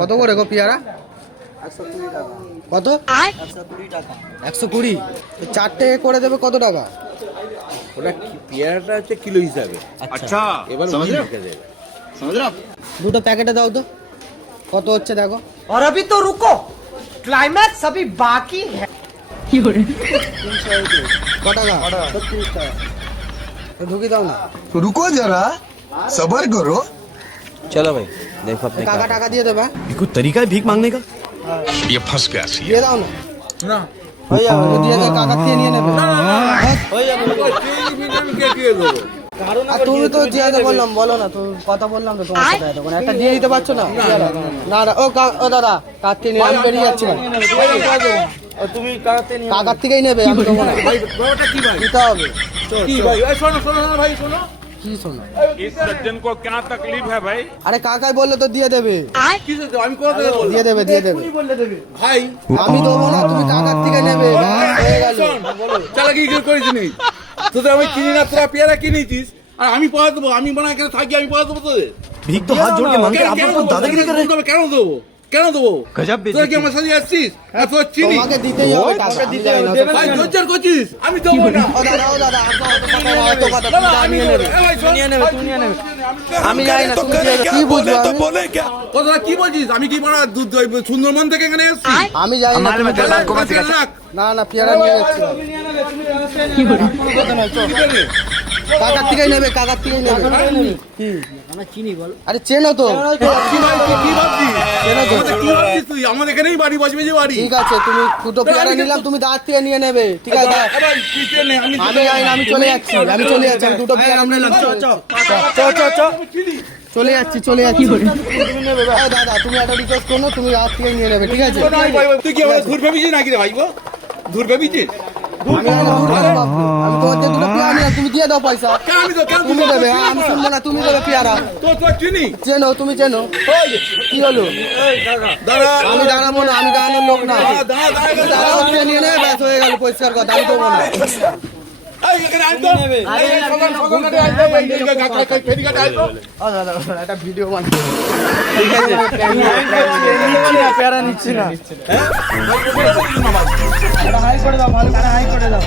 কত করে গো পেয়ারা? কত? 120। চারটে করে দেবে কত টাকা? ওটা পেয়ারাটা হচ্ছে কিলো হিসাবে। আচ্ছা এবার দুটো প্যাকেটে দাও তো, কত হচ্ছে দেখো। और अभी तो रुको, क्लाइमैक्स अभी बाकी है। ক টাকা? ঢুকি দাও না। रुको जरा सबर करो। চলো ভাই দেখো আপনি কাকা টাকা দিয়ে দেবে। ये कोई तरीका है भीख मांगने का? ये फंस गया सी। দিয়ে দাও না। না হয়ে যাবে, তো দিয়ে দাও, কাকা থেকে নিয়ে নেবে। হয়ে যাবে আমি কে দেবো? আর তুমি তো জিয়াতে বললাম, বলো না তো, কথা বললাম তো তোমার সাথে তখন, একটা দিয়ে দিতে পারছো না? না না, ও দাদা কার থেকে নিয়ে আমি বেরিয়ে যাচ্ছি ভাই। তুমি কারাতে নিয়ে কাকার থেকেই নেবে, আমি দেবো না। ভাই বাবাটা কি ভাই? দিতে হবে। কি ভাই? এই শোনো শোনো শোনো ভাই শোনো। কি শোনো? इस सज्जन को क्या तकलीफ है भाई? আরে কাকাই বললে তো দিয়ে দেবে। কি হচ্ছে? আমি কোথা থেকে বললাম? দিয়ে দেবে, দিয়ে দেবে। ভাই আমি দেবো না, তুমি কাকার থেকে নেবে। হয়ে গেল। চালাকি কি করিস নি? তোদের আমি চিনি না, তোরা পেয়ারা কিনেছিস আর আমি পাওয়া দেবো। আমি মনে হয় থাকি, আমি পাওয়া দেবো তোদের। भीख तो हाथ जोड़ के मांगते हैं, आप लोग तो दादागिरी कर रहे हैं। কেন দেবো? কেন দেবো? गजब তোরা কি আমার সাথে আসছিস? আর তোর চিনি তোমাকে দিতেই হবে টাকা। আমি জানি না, ওটা ভাই লজ্জার করছিস? আমি দেবো না। ও দাদা, অত কথা, তুমি যা নিয়ে নেবে। নিয়ে নেবে, তুমি নিয়ে নেবে। আমি জানি না, তুমি দিয়ে দেবে। কি বুঝবো আমি? তোরা কি বলছিস? আমি কি মানে সুন্দরবন থেকে এখানে এসেছি? আমি জানি না, তুমি রাখ। না না, পেয়ারা নিয়ে যাচ্ছি। কাকার থেকেই নেবে, কাকার থেকেই নেবে। কি? আরে চেনো তো। কি ভাই তুই কি ভাবছিস? চেনো তো। আমাদের কি ভাবছিস তুই? আমার এখানেই বাড়ি বসবে যে বাড়ি। ঠিক আছে, তুমি দুটো পেয়ারা নিলাম, তুমি দাঁত থেকে নিয়ে নেবে। ঠিক আছে, এবার তুই চেনে, আমি আমি জানি না, আমি চলে যাচ্ছি, আমি দুটো পেয়ারা নিলাম। চলে যাচ্ছি। ও দাদা, তুমি একটা রিকোয়েস্ট করো, তুমি দাঁত থেকে নিয়ে নেবে। ঠিক আছে, তুই কি আমার ধুর ভেবেছিস নাকি রে ভাই? ধুর ভেবেছিস? আমি তোমার থেকে দুটো পেয়ারা নিলাম, তুমি দিয়ে দাও পয়সা। কেন আমি তো কেন তুমি দেবে, আমি শুনবো না, তুমি দেবে পেয়ারা। তোর চিনি চেনো, তুমি চেনো। কি হলো? দাঁড়া আমি দাঁড়াবো না, আমি দাঁড়ানোর লোক না। দাঁড়াও, তুমি নিয়ে নেবে, ব্যাস হয়ে গেল, পরিষ্কার কথা। আমি দেবো না। একটা ভিডিও বানিয়ে পেয়ারা নিচ্ছি না। হাই করে দাও, ভালো করে হাই করে দাও।